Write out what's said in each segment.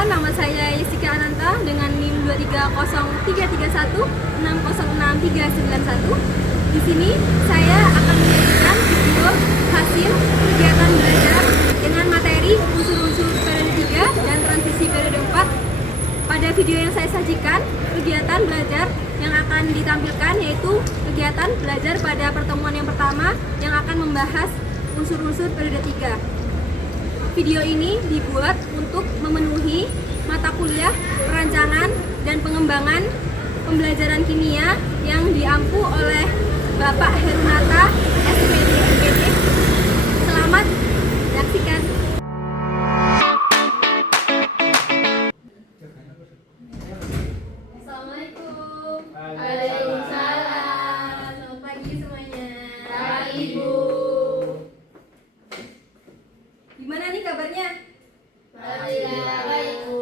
Perkenalkan, nama saya Yesika Ananta dengan NIM 23036063991. Di sini saya akan menyajikan video hasil kegiatan belajar dengan materi unsur-unsur periode 3 dan transisi periode 4. Pada video yang saya sajikan, kegiatan belajar yang akan ditampilkan yaitu kegiatan belajar pada pertemuan yang pertama yang akan membahas unsur-unsur periode 3. Video ini dibuat untuk memenuhi mata kuliah perancangan dan pengembangan pembelajaran kimia yang diampu oleh Bapak Herunata, SPD MPD. Selamat menyaksikan. Assalamualaikum. Waalaikumsalam. Selamat pagi semuanya. Pagi, Bu. Gimana nih kabarnya? Alhamdulillah baik, Bu.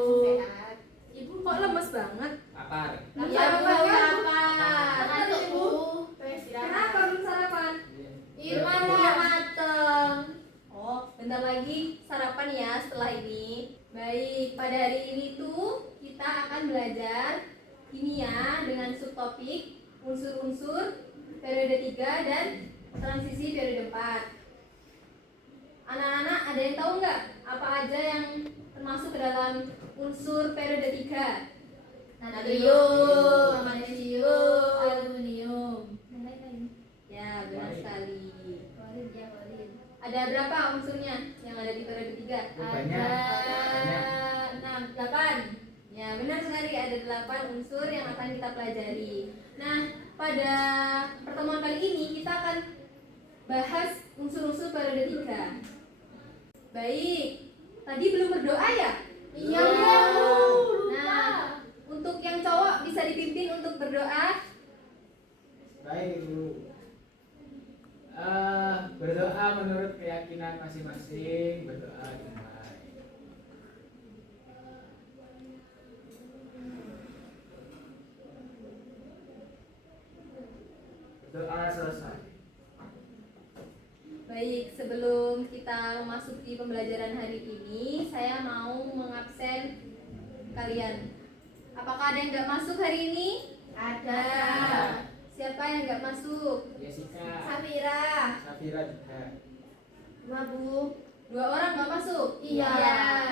Ibu kok lemes banget? Lapar. Belum Iya, Bu, sarapan kan? lapar. Ngantuk, Bu. Kenapa belum sarapan? Irman udah mateng. Oh, bentar lagi sarapan ya setelah ini. Baik, pada hari ini tuh kita akan belajar kimia dengan subtopik unsur-unsur periode 3 dan transisi periode 4. Anak-anak ada yang tahu nggak apa aja yang termasuk ke dalam unsur periode 3? Natrium, magnesium, aluminium. Ya, benar sekali. Ada berapa unsurnya yang ada di periode 3? Banyak. Ada 6, 8. Ya, benar sekali, ada 8 unsur yang akan kita pelajari. Nah, pada pertemuan kali ini kita akan bahas unsur-unsur periode 3. Baik, tadi belum berdoa ya? Iya, Bu. Nah, untuk yang cowok bisa dipimpin untuk berdoa. Baik, Bu. Berdoa menurut keyakinan masing-masing. Berdoa dimulai. Berdoa selesai. Baik, sebelum kita memasuki pembelajaran hari ini, saya mau mengabsen kalian. Apakah ada yang nggak masuk hari ini? Ada. Siapa yang nggak masuk? Jessica, Safira. Safira juga. Cuma, Bu. 2 orang nggak masuk? Iya.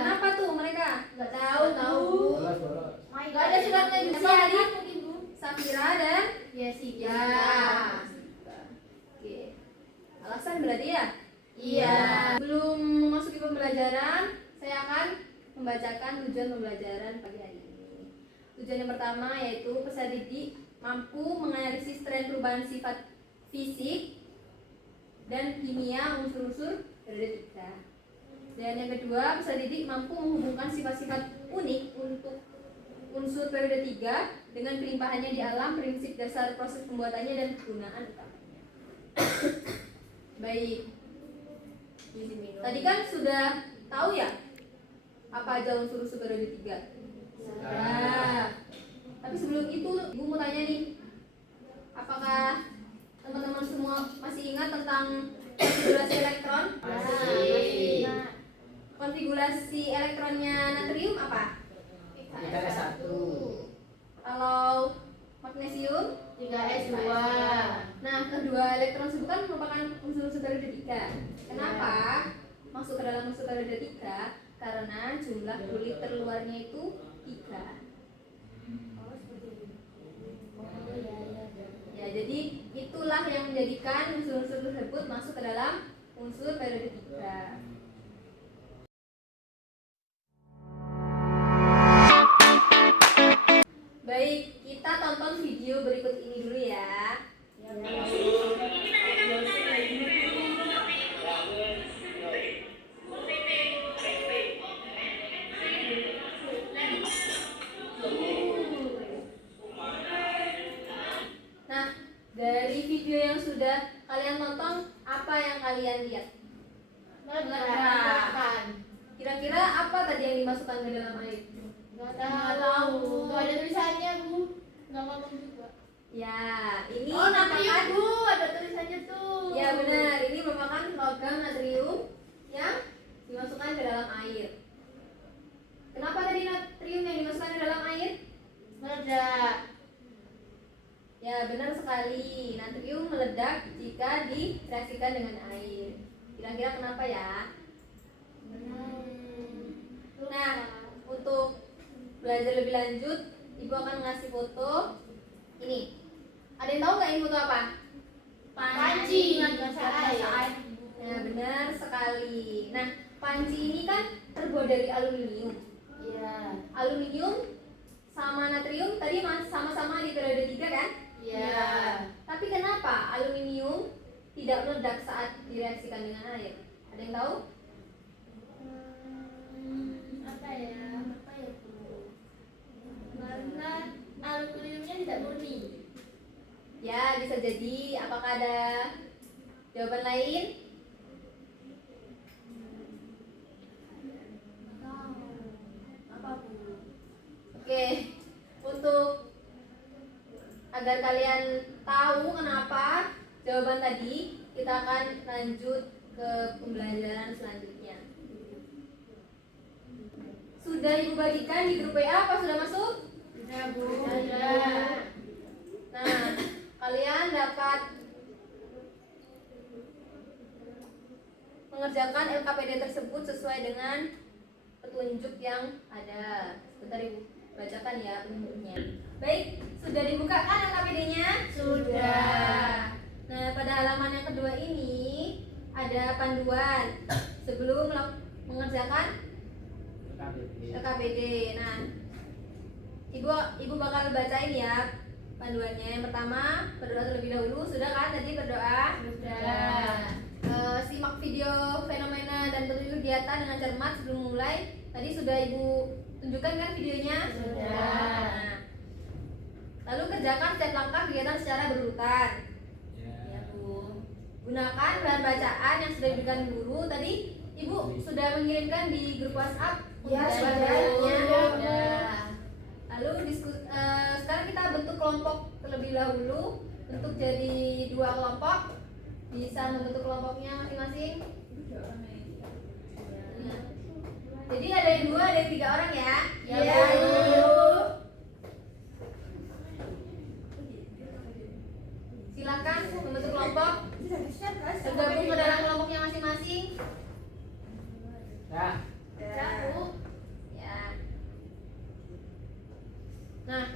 Kenapa tuh mereka? Nggak tahu. Bolos. Nggak ada suratnya juga. Siapa tadi? Mungkin, Bu. Safira dan Jessica. Oke. Alasan berarti ya? Iya. Sebelum memasuki pembelajaran, saya akan membacakan tujuan pembelajaran pagi hari ini. Tujuan yang pertama yaitu peserta didik mampu menganalisis tren perubahan sifat fisik dan kimia unsur-unsur periode 3. Dan yang kedua, peserta didik mampu menghubungkan sifat-sifat unik untuk unsur periode 3 dengan kelimpahannya di alam, prinsip dasar proses pembuatannya dan kegunaan utamanya. Baik. Tadi kan sudah tahu ya apa aja unsur-unsur periode 3? Sudah. Tapi sebelum itu Ibu mau tanya nih, apakah teman-teman semua masih ingat tentang konfigurasi elektron? Masih. Konfigurasi elektronnya natrium apa? Kita S1. Kalau magnesium? 3S2. Nah, kedua elektron tersebut kan merupakan unsur-unsur periode 3. Kenapa masuk ke dalam unsur periode 3? Karena jumlah kulit terluarnya itu 3. Ya, jadi itulah yang menjadikan unsur-unsur tersebut masuk ke dalam unsur periode 3. Baik, kita tonton video berikut ini dulu ya. Nah, dari video yang sudah kalian tonton, apa yang kalian lihat? Ledakan. Kira-kira apa tadi yang dimasukkan ke dalam air? Nggak tahu. Nggak ada tulisannya, Bu. Nggak ngomong juga. Ya, ini Oh, natrium, merupakan- Bu. Ada tulisannya tuh. Ya benar, ini merupakan logam natrium yang dimasukkan ke dalam air. Kenapa tadi meledak. Ya, benar sekali. Natrium meledak jika direaksikan dengan air. Kira-kira kenapa ya? Nah, untuk belajar lebih lanjut, Ibu akan ngasih foto ini. Ada yang tahu nggak ini foto apa? Panci. Nah, benar sekali. Nah, panci ini kan terbuat dari aluminium. Iya. Aluminium sama natrium tadi sama-sama di periode 3 kan? Iya. Tapi kenapa aluminium tidak meledak saat direaksikan dengan air? Ada yang tahu? Apa ya, Bu? Karena aluminiumnya tidak murni. Ya, bisa jadi. Apakah ada jawaban lain? Apa, Bu? Oke, untuk agar kalian tahu kenapa jawaban tadi, kita akan lanjut ke pembelajaran selanjutnya. Sudah Ibu bagikan di grup WA apa sudah masuk? Sudah, Bu. Sudah. Nah, kalian dapat mengerjakan LKPD tersebut sesuai dengan petunjuk yang ada. Sebentar Ibu bacakan ya petunjuknya. Baik, sudah dibuka kan LKPD-nya? Sudah. Nah, pada halaman yang kedua ini ada panduan sebelum mengerjakan LKPD. Nah, Ibu bakal bacain ya panduannya. Yang pertama, berdoa terlebih dahulu. Sudah kan tadi berdoa? Sudah. Simak video fenomena dan petunjuk kegiatan dengan cermat sebelum mulai. Tadi sudah Ibu tunjukkan kan videonya? Sudah. Nah, lalu kerjakan setiap langkah kegiatan secara berurutan. Ya, Bu. Gunakan bahan bacaan yang sudah diberikan guru. Tadi Ibu sudah mengirimkan di grup WhatsApp. Ya, untuk sudah. bahannya. Sudah. Lalu sekarang kita bentuk kelompok terlebih dahulu. Bentuk jadi 2 kelompok. Bisa membentuk kelompoknya masing-masing. Nah, jadi ada yang 2, ada yang 3 orang ya. Ya, Bu. Silakan membentuk kelompok. Tergabung ke dalam kelompoknya masing-masing. Ya. Ya, Bu. Ya. Nah,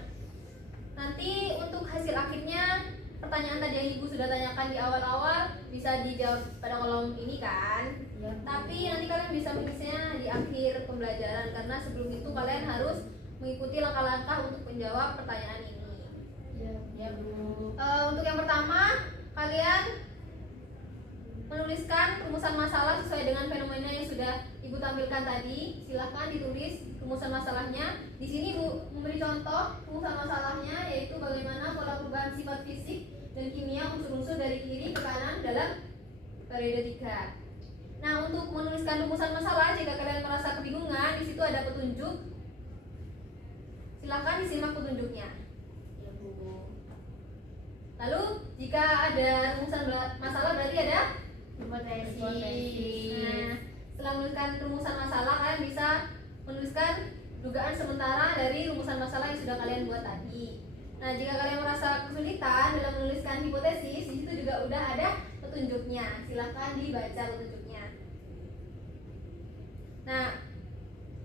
nanti untuk hasil akhirnya pertanyaan tadi yang Ibu sudah tanyakan di awal-awal bisa dijawab pada kolom ini kan. Ya, Tapi nanti kalian bisa mengisinya di akhir pembelajaran karena sebelum itu kalian harus mengikuti langkah-langkah untuk menjawab pertanyaan ini. Ya, Bu. Untuk yang pertama, kalian menuliskan rumusan masalah sesuai dengan fenomena yang sudah Ibu tampilkan tadi. Silahkan ditulis rumusan masalahnya. Di sini Ibu memberi contoh rumusan masalahnya, yaitu bagaimana pola perubahan sifat fisik dan kimia unsur-unsur dari kiri ke kanan dalam periode 3. Nah, untuk menuliskan rumusan masalah, jika kalian merasa kebingungan, di situ ada petunjuk. Silahkan disimak petunjuknya. Ya, Bu. Lalu, jika ada rumusan masalah berarti ada. Hipotesis. Nah, setelah menuliskan rumusan masalah, kalian bisa menuliskan dugaan sementara dari rumusan masalah yang sudah kalian buat tadi. Nah, jika kalian merasa kesulitan dalam menuliskan hipotesis, di situ juga udah ada petunjuknya. Silahkan dibaca petunjuknya. Nah,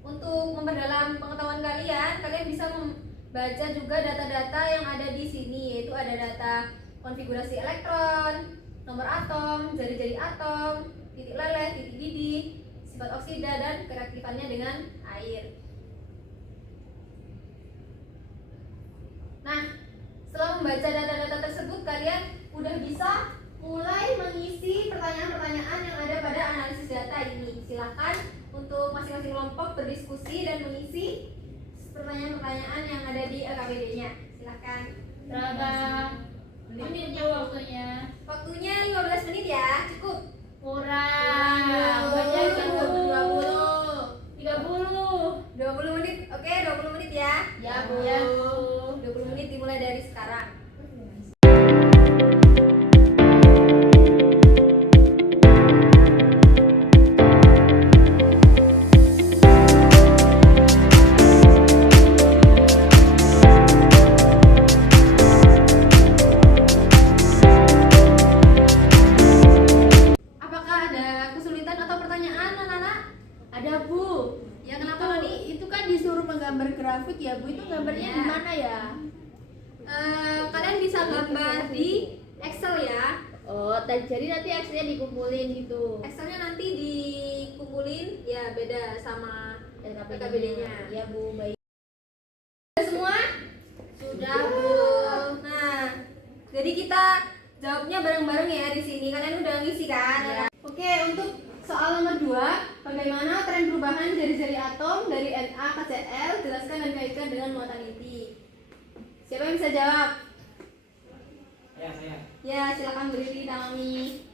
untuk memperdalam pengetahuan kalian, kalian bisa membaca juga data-data yang ada di sini, yaitu ada data konfigurasi elektron, nomor atom, jari-jari atom, titik leleh, titik didih, sifat oksida, dan kereaktifannya dengan air. Nah, setelah membaca data-data tersebut, kalian udah bisa mulai mengisi pertanyaan-pertanyaan yang ada pada analisis data ini. Silahkan untuk masing-masing kelompok berdiskusi dan mengisi pertanyaan-pertanyaan yang ada di LKPD-nya. Silahkan. Berapa menitnya waktunya? Waktunya 15 menit ya, cukup. Kurang. Banyak kan, Bu. 20 menit, oke 20 menit ya. Ya, Bu. Ya, Bu. 20 menit dimulai dari sekarang. gambar di Excel ya. Oh, jadi nanti Excel-nya dikumpulin gitu. Excelnya nanti dikumpulin ya, beda sama LKPD-nya. Ya Bu, baik. Sudah semua? Sudah Bu. Nah, jadi kita jawabnya bareng-bareng ya di sini. Kalian udah ngisi kan? Ya. Oke, untuk soal nomor 2, bagaimana tren perubahan jari-jari atom dari Na ke Cl? Jelaskan dan kaitkan dengan muatan inti. Siapa yang bisa jawab? Saya. Ya, silakan berdiri Naomi.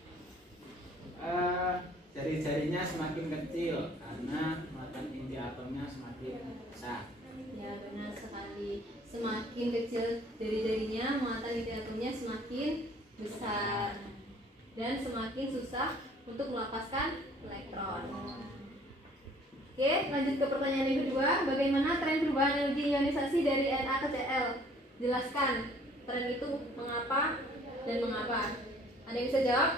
Jari-jarinya semakin kecil karena muatan inti atomnya semakin besar. Ya, benar sekali. Semakin kecil jari-jarinya, muatan inti atomnya semakin besar dan semakin susah untuk melepaskan elektron. Oke, lanjut ke pertanyaan yang kedua. Bagaimana tren perubahan energi ionisasi dari Na ke Cl? Jelaskan tren itu mengapa dan mengapa. Ada yang bisa jawab?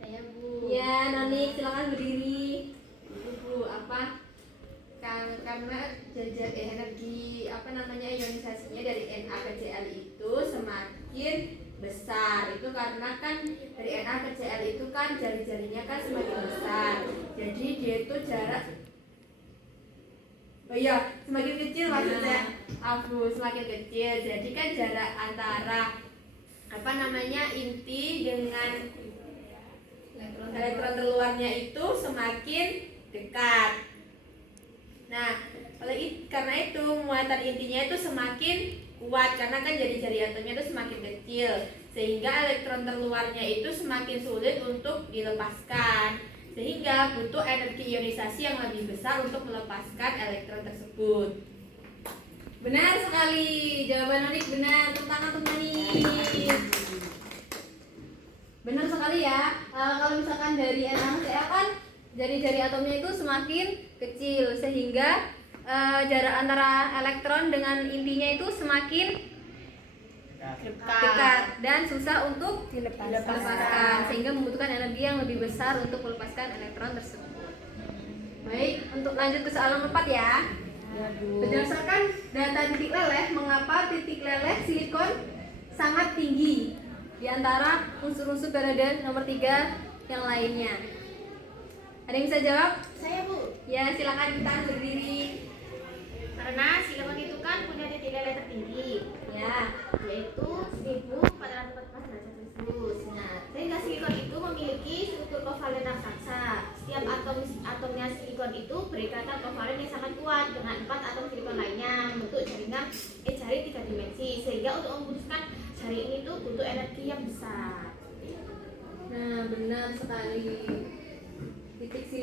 Saya Bu. Ya, Nani, silakan berdiri. Bu, apa? Karena energi ionisasinya dari Na ke Cl itu semakin besar. Itu karena kan dari Na ke Cl itu kan jari-jarinya kan semakin besar. Jadi dia itu jarak semakin kecil maksudnya. Semakin kecil. Jadi kan jarak antara inti dengan elektron terluarnya itu semakin dekat. Nah, karena itu muatan intinya itu semakin kuat karena kan jari-jari atomnya itu semakin kecil, sehingga elektron terluarnya itu semakin sulit untuk dilepaskan, sehingga butuh energi ionisasi yang lebih besar untuk melepaskan elektron tersebut. Benar sekali. Jawaban Nonik benar. Tepuk tangan untuk Nonik. Benar sekali ya. Kalau misalkan dari Na ke Cl kan jari-jari atomnya itu semakin kecil, sehingga jarak antara elektron dengan intinya itu semakin dekat dan susah untuk dilepaskan, sehingga membutuhkan energi yang lebih besar untuk melepaskan elektron tersebut. Baik, untuk lanjut ke soal nomor 4 ya. Berdasarkan data titik leleh, mengapa titik leleh silikon sangat tinggi di antara unsur-unsur periode nomor 3 yang lainnya? Ada yang bisa jawab? Saya Bu. Ya, silakan kita berdiri. Karena silikon itu kan punya titik leleh tertinggi, Ya. yaitu 1444 derajat Celcius. Nah, sehingga silikon itu memiliki struktur kovalen raksasa. Setiap atomnya silikon itu berikatan kovalen yang sangat kuat dengan 4 atom silikon lainnya membentuk jaringan jari 3 dimensi, sehingga untuk memutuskan jari ini tuh butuh energi yang besar. Nah, benar sekali. Titik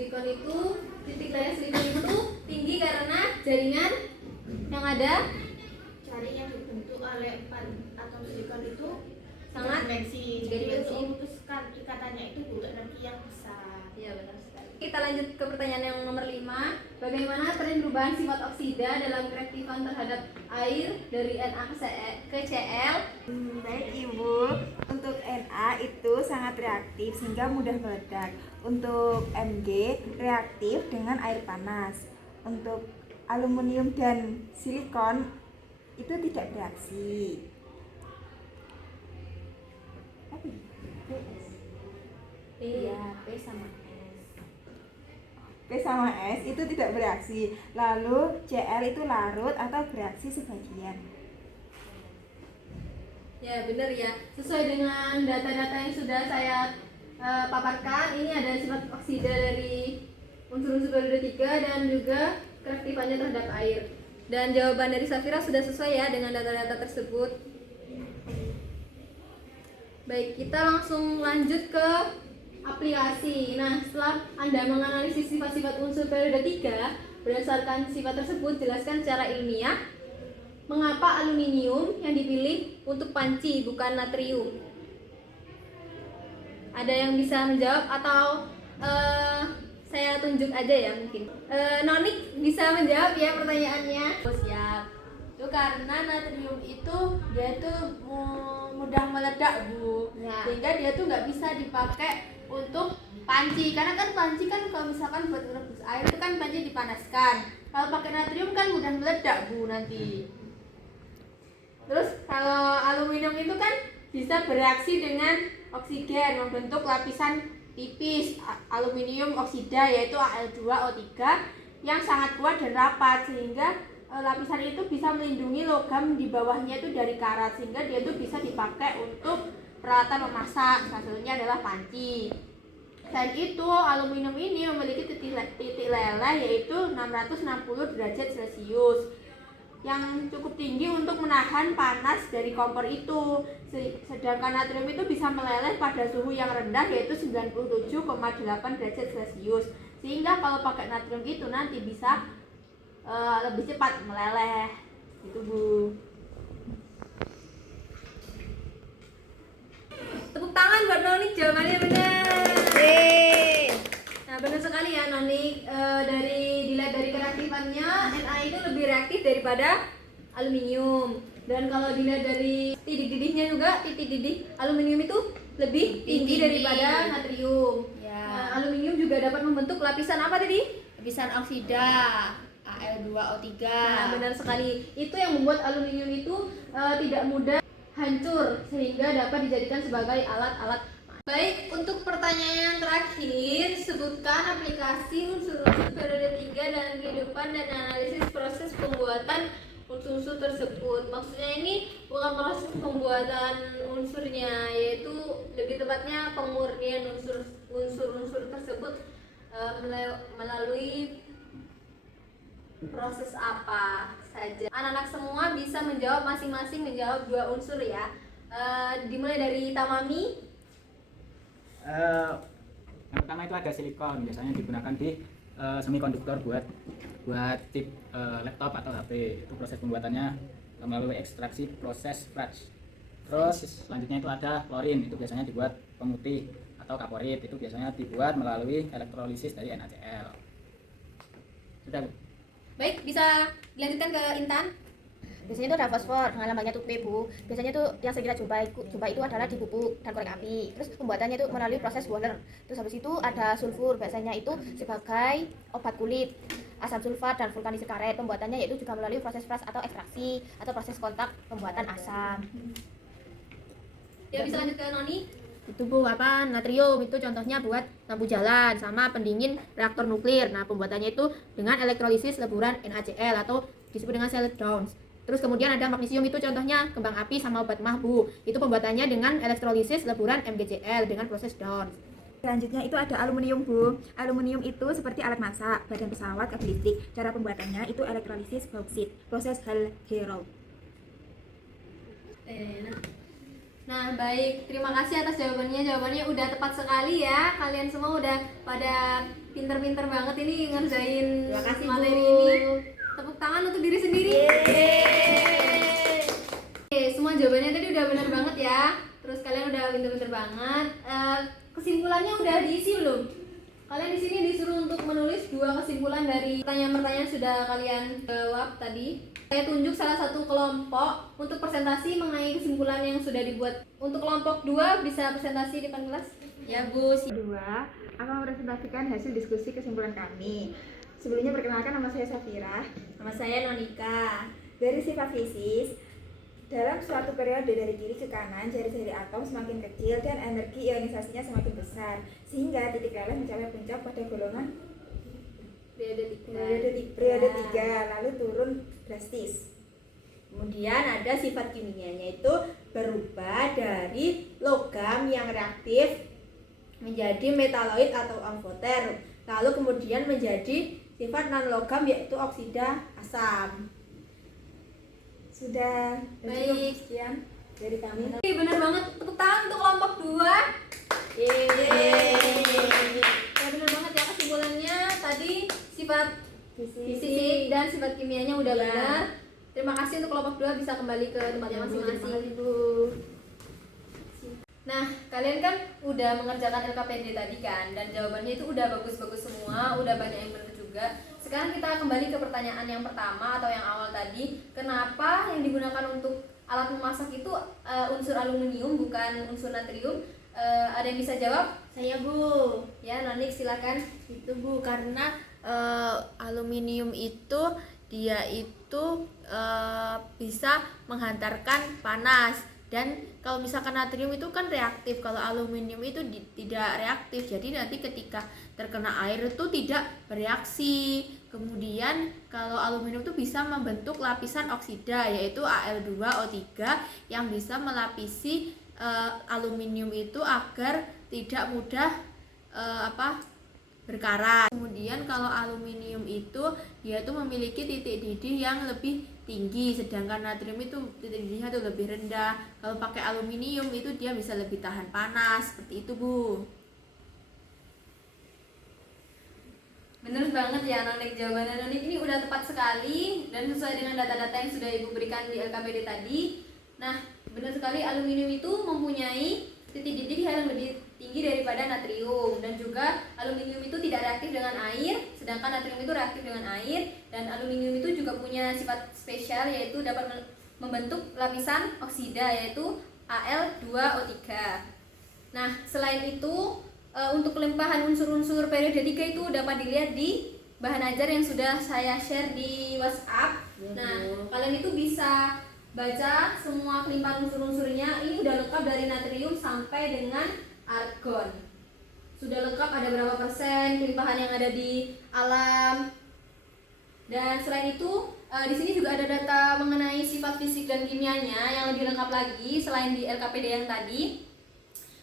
leleh silikon itu tinggi karena jaringan yang ada Jaring yang dibentuk oleh 4 atom silikon itu Sangat dimensi. tiga Jadi dimensi. untuk memutuskan ikatannya itu butuh energi yang besar. Ya, benar sekali. Kita lanjut ke pertanyaan yang nomor 5. Bagaimana tren perubahan sifat oksida dalam kereaktifan terhadap air dari Na ke Cl? Baik Ibu, untuk Na itu sangat reaktif sehingga mudah meledak. Untuk Mg reaktif dengan air panas. Untuk aluminium dan silikon itu tidak bereaksi. Iya, P sama S. P sama S itu tidak bereaksi. Lalu Cl itu larut atau bereaksi sebagian. Ya, benar ya. Sesuai dengan data-data yang sudah saya paparkan, ini ada sifat oksida dari unsur-unsur periode 3 dan juga kereaktifannya terhadap air. Dan jawaban dari Safira sudah sesuai ya dengan data-data tersebut. Baik, kita langsung lanjut ke aplikasi. Nah, setelah Anda menganalisis sifat-sifat unsur periode 3, berdasarkan sifat tersebut, jelaskan secara ilmiah mengapa aluminium yang dipilih untuk panci bukan natrium. Ada yang bisa menjawab atau saya tunjuk aja ya mungkin. Nonik bisa menjawab ya pertanyaannya. Oh, siap. Itu karena natrium itu dia tuh mudah meledak Bu. Ya. Sehingga dia tuh nggak bisa dipakai untuk panci. Karena kan panci kan kalau misalkan buat merebus air itu kan panci dipanaskan. Kalau pakai natrium kan mudah meledak Bu nanti. Terus kalau aluminium itu kan bisa bereaksi dengan oksigen membentuk lapisan tipis aluminium oksida yaitu Al2O3 yang sangat kuat dan rapat, sehingga lapisan itu bisa melindungi logam di bawahnya itu dari karat, sehingga dia itu bisa dipakai untuk peralatan memasak, salah satunya adalah panci. Selain itu, aluminium ini memiliki titik leleh yaitu 660 derajat Celcius yang cukup tinggi untuk menahan panas dari kompor itu. Sedangkan natrium itu bisa meleleh pada suhu yang rendah yaitu 97,8 derajat Celcius. Sehingga kalau pakai natrium itu nanti bisa lebih cepat meleleh. Gitu, Bu. Tepuk tangan buat Nonik, jawabannya benar. Nah, benar sekali ya Nonik. Dilihat dari kereaktifannya, Na itu lebih reaktif daripada aluminium. Dan kalau dilihat dari titik didihnya juga, titik didih aluminium itu lebih tinggi daripada natrium. Ya. Nah, aluminium juga dapat membentuk lapisan apa tadi? Lapisan oksida Al2O3. Nah, benar sekali. Itu yang membuat aluminium itu tidak mudah hancur sehingga dapat dijadikan sebagai alat-alat. Baik, untuk pertanyaan yang terakhir, sebutkan aplikasi unsur-unsur periode 3 dalam kehidupan dan analisis proses pembuatan unsur-unsur tersebut. Maksudnya ini bukan proses pembuatan unsurnya, yaitu lebih tepatnya pemurnian unsur-unsur tersebut melalui proses apa saja. Anak-anak semua bisa menjawab, masing-masing menjawab 2 unsur ya. Dimulai dari Tamami. Yang pertama itu ada silikon, biasanya digunakan di semikonduktor buat chip laptop atau HP. Itu proses pembuatannya melalui ekstraksi proses Fratch. Terus selanjutnya itu ada klorin, itu biasanya dibuat pemutih atau kaporit, itu biasanya dibuat melalui elektrolisis dari NaCl. Sudah, Bu? Baik, bisa dilanjutkan ke Intan. Biasanya itu ada fosfor dengan lambangnya tupe, Bu. Biasanya itu yang sering kita jumpai itu adalah di pupuk dan korek api. Terus pembuatannya itu melalui proses boiler. Terus habis itu ada sulfur, biasanya itu sebagai obat kulit. Asam sulfat dan vulkanisir karet, pembuatannya yaitu juga melalui proses fras atau ekstraksi atau proses kontak pembuatan asam. Ya, bisa lanjut ke Noni. Itu, Bu, natrium itu contohnya buat lampu jalan sama pendingin reaktor nuklir. Nah, pembuatannya itu dengan elektrolisis leburan NaCl atau disebut dengan cell downs. Terus kemudian ada magnesium, itu contohnya kembang api sama obat mah, Bu. Itu pembuatannya dengan elektrolisis leburan MgCl dengan proses Downs. Selanjutnya itu ada aluminium, Bu. Aluminium itu seperti alat masak, badan pesawat, kabel listrik. Cara pembuatannya itu elektrolisis bauksit, proses Hall-Héroult. Nah, baik. Terima kasih atas jawabannya. Jawabannya udah tepat sekali ya. Kalian semua udah pada pinter-pinter banget ini ngerjain Terima kasih, materi Bu. ini. Tepuk tangan untuk diri sendiri. Oke, semua jawabannya tadi udah benar banget ya. Terus kalian udah pinter-pinter banget. Kesimpulannya udah diisi belum? Kalian di sini disuruh untuk menulis 2 kesimpulan dari pertanyaan-pertanyaan yang sudah kalian jawab tadi. Saya tunjuk salah satu kelompok untuk presentasi mengenai kesimpulan yang sudah dibuat. Untuk kelompok 2 bisa presentasi di depan kelas. Ya, Bu. Kedua, akan mempresentasikan hasil diskusi kesimpulan kami. Sebelumnya perkenalkan, nama saya Safira. Nama saya Nonika. Dari sifat fisis, dalam suatu periode dari kiri ke kanan, jari-jari atom semakin kecil dan energi ionisasinya semakin besar, sehingga titik leleh mencapai puncak pada golongan periode 3, lalu turun drastis. Kemudian ada sifat kimianya itu berubah dari logam yang reaktif menjadi metaloid atau amfoter, lalu kemudian menjadi sifat non logam yaitu oksida asam. Sudah. Baik. Sekian dari kami. Oke, benar banget. Tepuk tangan untuk kelompok 2. Yeay. Ya, benar banget ya kesimpulannya tadi sifat fisik dan sifat kimianya udah benar. Terima kasih untuk kelompok 2 bisa kembali ke tempatnya masing-masing. Nah, kalian kan udah mengerjakan LKPD tadi kan, dan jawabannya itu udah bagus-bagus semua, udah banyak yang benar juga. Sekarang kita kembali ke pertanyaan yang pertama atau yang awal tadi. Kenapa yang digunakan untuk alat memasak itu unsur aluminium bukan unsur natrium? Ada yang bisa jawab? Saya, Bu. Ya, Nonik silakan. Itu, Bu, karena aluminium itu dia itu itu bisa menghantarkan panas. Dan kalau misalkan natrium itu kan reaktif, kalau aluminium itu tidak reaktif. Jadi nanti ketika terkena air itu tidak bereaksi. Kemudian kalau aluminium itu bisa membentuk lapisan oksida, yaitu Al2O3, yang bisa melapisi aluminium itu agar tidak mudah berkarat. Kemudian kalau aluminium itu dia itu memiliki titik didih yang lebih tinggi, sedangkan natrium itu titik didihnya itu lebih rendah. Kalau pakai aluminium itu dia bisa lebih tahan panas, seperti itu Bu. Bener banget ya Nonik, jawaban Nonik ini udah tepat sekali dan sesuai dengan data-data yang sudah Ibu berikan di LKPD tadi. Nah, benar sekali aluminium itu mempunyai titik didih yang lebih tinggi daripada natrium, dan juga aluminium itu tidak reaktif dengan air, sedangkan natrium itu reaktif dengan air. Dan aluminium itu juga punya sifat spesial, yaitu dapat membentuk lapisan oksida, yaitu Al2O3. Nah, selain itu untuk kelimpahan unsur-unsur periode 3 itu dapat dilihat di bahan ajar yang sudah saya share di WhatsApp. Nah, kalian itu bisa baca semua kelimpahan unsur-unsurnya. Ini udah lengkap dari natrium sampai dengan argon. Sudah lengkap ada berapa persen kelimpahan yang ada di alam. Dan selain itu di sini juga ada data mengenai sifat fisik dan kimianya yang lebih lengkap lagi selain di LKPD yang tadi.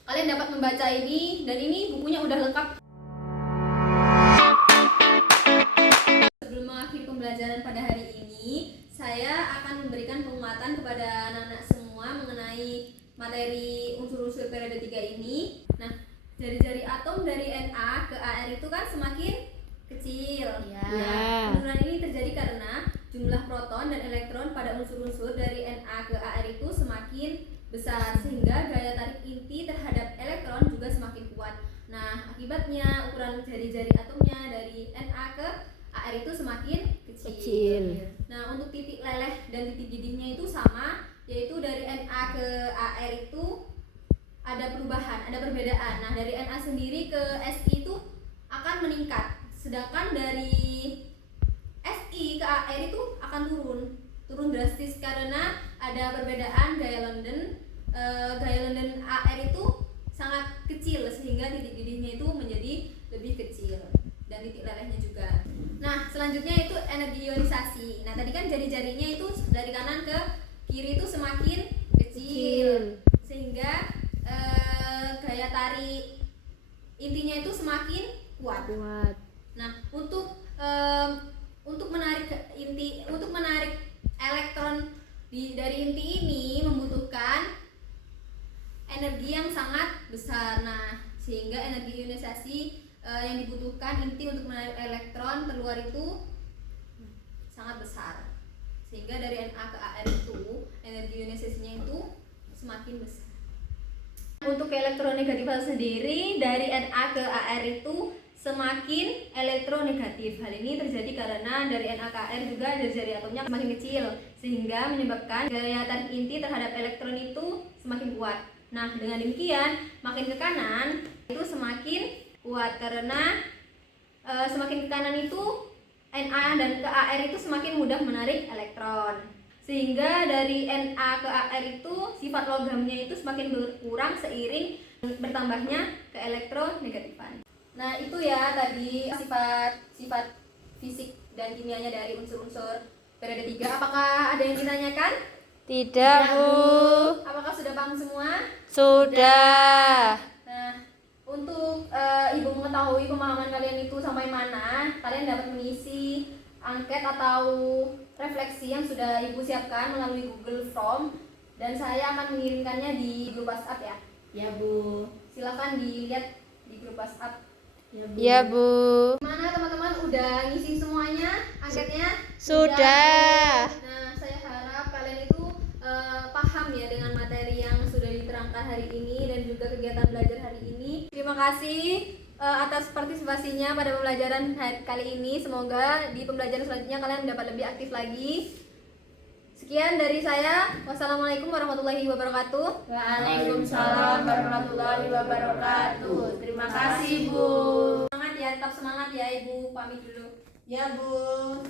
Kalian dapat membaca ini, dan ini bukunya udah lengkap. Sebelum mengakhiri pembelajaran pada hari ini, saya akan memberikan penguatan kepada anak-anak semua mengenai materi unsur-unsur periode 3 ini. Nah, jari-jari atom dari Na ke Ar itu kan semakin kecil. Penurunan ini terjadi karena jumlah proton dan elektron pada unsur-unsur dari Na ke Ar itu semakin besar, sehingga gaya tarik inti terhadap elektron juga semakin kuat. Nah, akibatnya ukuran jari-jari atomnya dari Na ke Ar itu semakin kecil. Nah, untuk titik leleh dan titik didihnya itu sama, yaitu dari Na ke Ar itu ada perubahan, ada perbedaan. Nah, dari Na sendiri ke Si itu akan meningkat, sedangkan dari Si ke Ar itu akan turun drastis karena ada perbedaan gaya London. Gaya London Ar itu sangat kecil, sehingga titik didihnya itu menjadi lebih kecil, dan titik lelehnya juga. Nah, selanjutnya itu energi ionisasi. Nah, tadi kan jari-jarinya itu dari kanan ke kiri itu semakin kecil, sehingga gaya tarik intinya itu semakin kuat. Nah, untuk menarik elektron dari inti ini membutuhkan energi yang sangat besar. Nah, sehingga energi ionisasi yang dibutuhkan inti untuk menarik elektron keluar itu sangat besar, sehingga dari Na ke Ar itu energi ionisasinya itu semakin besar. Untuk elektronegatifan sendiri, dari Na ke Ar itu semakin elektronegatif. Hal ini terjadi karena dari Na ke Ar juga jari-jari atomnya semakin kecil, sehingga menyebabkan gaya tarik inti terhadap elektron itu semakin kuat. Nah, dengan demikian makin ke kanan itu semakin kuat, karena semakin ke kanan itu Na dan ke Ar itu semakin mudah menarik elektron, sehingga dari Na ke Ar itu sifat logamnya itu semakin berkurang seiring bertambahnya ke elektronegatifan. Nah, itu ya tadi sifat fisik dan kimianya dari unsur-unsur periode 3. Apakah ada yang ditanyakan? Tidak, Bu. Apakah sudah paham semua? Sudah. Nah, untuk Ibu mengetahui pemahaman kalian itu sampai mana, kalian dapat mengisi angket atau refleksi yang sudah Ibu siapkan melalui Google Form, dan saya akan mengirimkannya di grup WhatsApp ya. Ya Bu. Silakan dilihat di grup WhatsApp. Ya, Bu. Mana teman-teman udah ngisi semuanya angketnya? Sudah. Nah, saya harap kalian itu paham ya dengan materi yang sudah diterangkan hari ini dan juga kegiatan belajar hari ini. Terima kasih atas partisipasinya pada pembelajaran kali ini. Semoga di pembelajaran selanjutnya kalian dapat lebih aktif lagi. Sekian dari saya. Wassalamualaikum warahmatullahi wabarakatuh. Waalaikumsalam warahmatullahi wabarakatuh. Terima kasih Bu. Semangat ya, tetap semangat ya Ibu. Pamit dulu. Ya Bu.